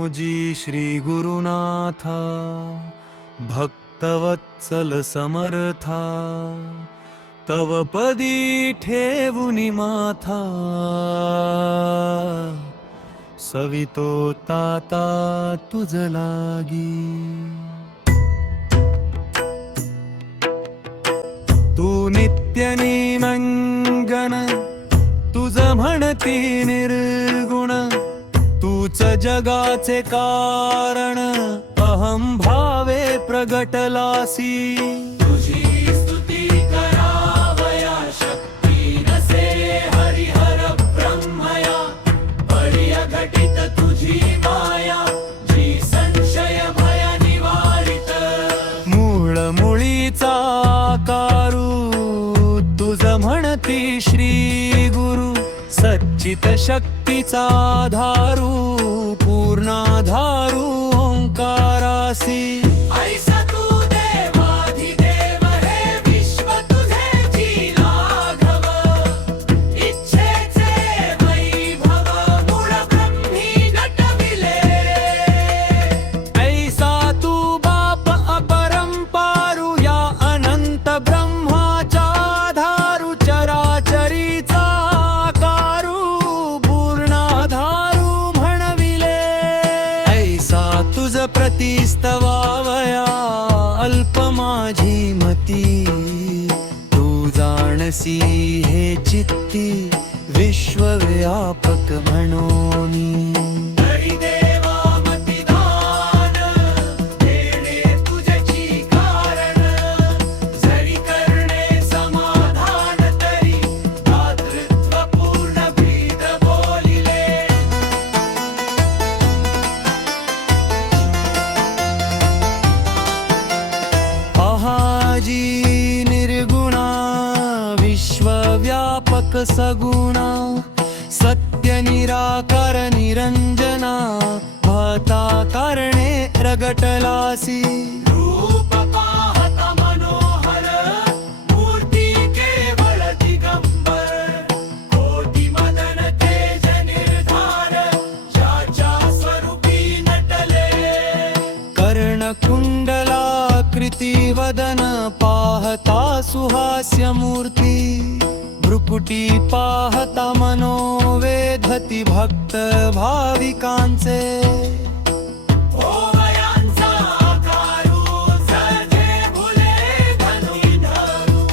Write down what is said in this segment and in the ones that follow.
मनोजी श्री गुरुनाथा, भक्तवत्सल समर्था, तव पदी ठेवुनी माथा, सवितो ताता तुझ लागी. तू नित्य निमंगन, तुझ म्हणती निर्गुण, तूच जगाचे कारण, अहम भावे प्रगटलासी. तुझी स्तुती करावया, शक्ती नसे हरिहर ब्रह्मया, बळी घटित तुझी माया, जी संशय भय निवारित. मूळ मुळीचा कारू, तुझ म्हणती श्री गुरु, सच्चित शक्तीचा धारू, पूर्णाधारू ओंकारासी. ऐसा तू देवाधिदेव, हे विश्व तुझे लाघव, इच्छेचे वैभव मूळ ब्रह्मी नटविले. ऐसा तू बाप अपरंपारू, या अनंत ब्रह्माचा धारू, चराचरीचा कारू, पूर्णाधारू म्हणविले. ऐसा तुझ प्रतिस्तवावया, अल्प माझी मती, तू जाणसी हे चित्ती, विश्वव्यापक म्हणोनी. निर्गुणा विश्वव्यापक सगुणा, सत्य निराकार निरंजना, भाता कारणे प्रगटलासी. रूप पाहता मनोहर, मूर्ती केवळ दिगंबर, कोटी मदन तेज निर्धार, ज्याच्या स्वरूपी नटले. कर्णकुंडलाकृती वदन, पाहता सुहास्य मूर्ती, भ्रुकुटी पाहता मनोवेधती भक्त भाविकांचे. ओवयांचा आकारू, सजे भुले धनुर्धरू,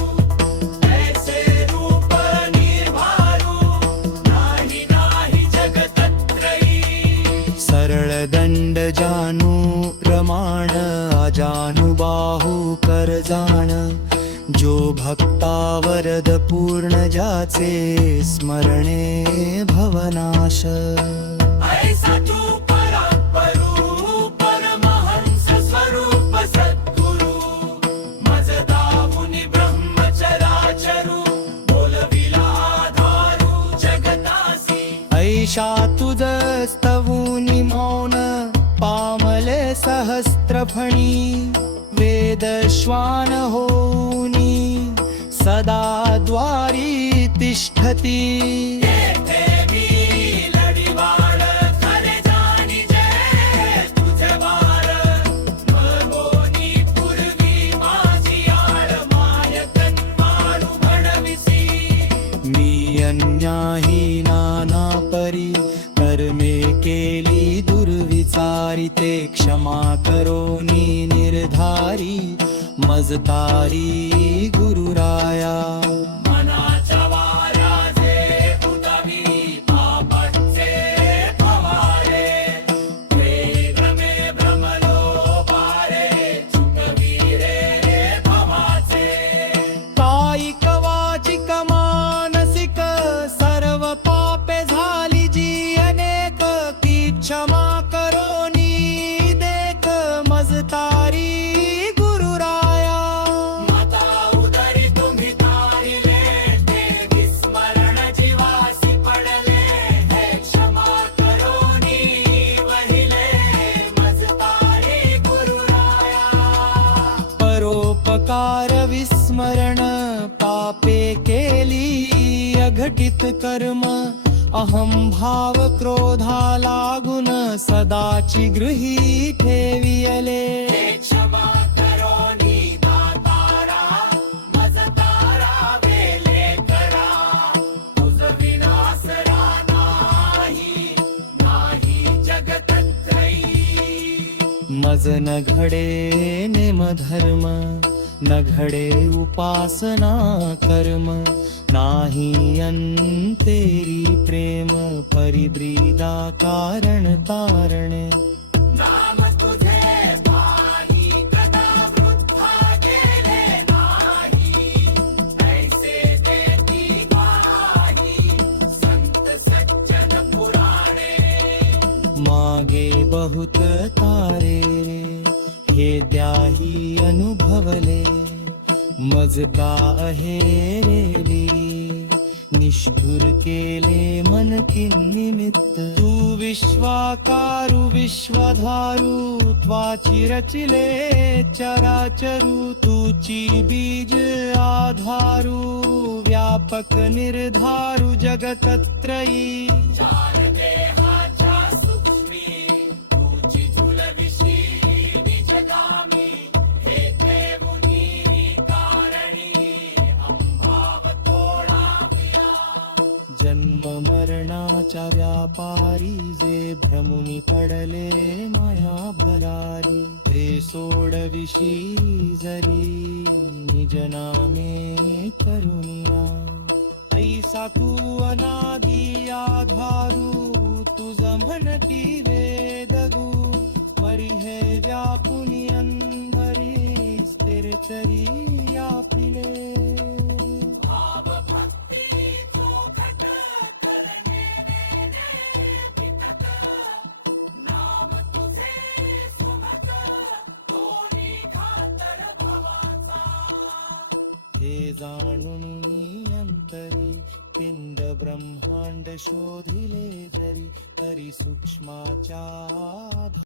ऐसे रूप निर्भारू, नाही नाही जगतत्रयी. सरळ दंड जानू प्रमाण, अजानुबाहू कर जाण, जो भक्ता वरद पूर्ण जाचे, स्मरणे भवनाश. ऐसा तू परात्परू, परमहंस स्वरूप सद्गुरु, मजदाहुनी ब्रह्मचराचरू, बोलविला आधारू जगतासी. ऐशा तुझ स्तवूनी मौन, पामले सहस्त्रफणी, वेदश्वान होनी, सदा द्वारी तिष्ठती. मी अन्याही नाना परी, कर्मे केली दुर्विचारी, ते क्षमा करोनी निर्धारी, मजतारी गुरुराया. मनाच्या वाराचे उदावी, पापाचे पवारे, प्रेमे भ्रमलो पारे, चुकवीरे भवाचे. कायिक वाचिक मानसिक, सर्व पापे झाली जी अनेक, की क्षमा करोनी देख, मजतारी परोपकार विस्मरण, पापे केली अघटित कर्म, अहम भाव क्रोधा लागून सदाची गृही ठेवियले. क्षमा करो दातारा, मज तारा वेले करा. तुझ विनासरा नाही, नाही जगतत्रयी. मज न घडे नेम धर्म, न घडे उपासना कर्म. नाही अंतेरी प्रेम, परिब्रीदा कारण तारणे. नाम तुझे पाणी कदा वृथा गेले नाही. ऐसे देती ग्वाही संत सज्जन पुराणे. मागे बहुत तारे हे त्याही अनुभवले. मज का अहेरेली निष्ठुर केले मन किन्निमित्त. तू विश्वाकारू विश्वधारू, त्वाची रचिले चराचरू. तुची बीज आधारू, व्यापक निर्धारू जगतत्रयी. चार देहाच्या सूक्ष्मी, तुची झुल विशिरी निजगामी. हे देवुनी कारणी, अंभाव तोडा प्रिया. जन्म मरणाच्या व्यापारी, जे भ्रमुनी पडले माया भरारी. ते सोडविशी जरी, निज नामे करुणिया. ऐसा तू अनादि आधारू, तुझ म्हणती वेदगू. मरी हे व्यापुनी अंधरी, स्थिर चरी यापिले. भाव भक्ती चोखट, कलने विकट. नाम तुझे सुगत, दोन्ही खातर भवाचा. हे जाणून अंतरी, पिंड ब्रह्मांड शोधिले जरी. तरी सूक्ष्माच्या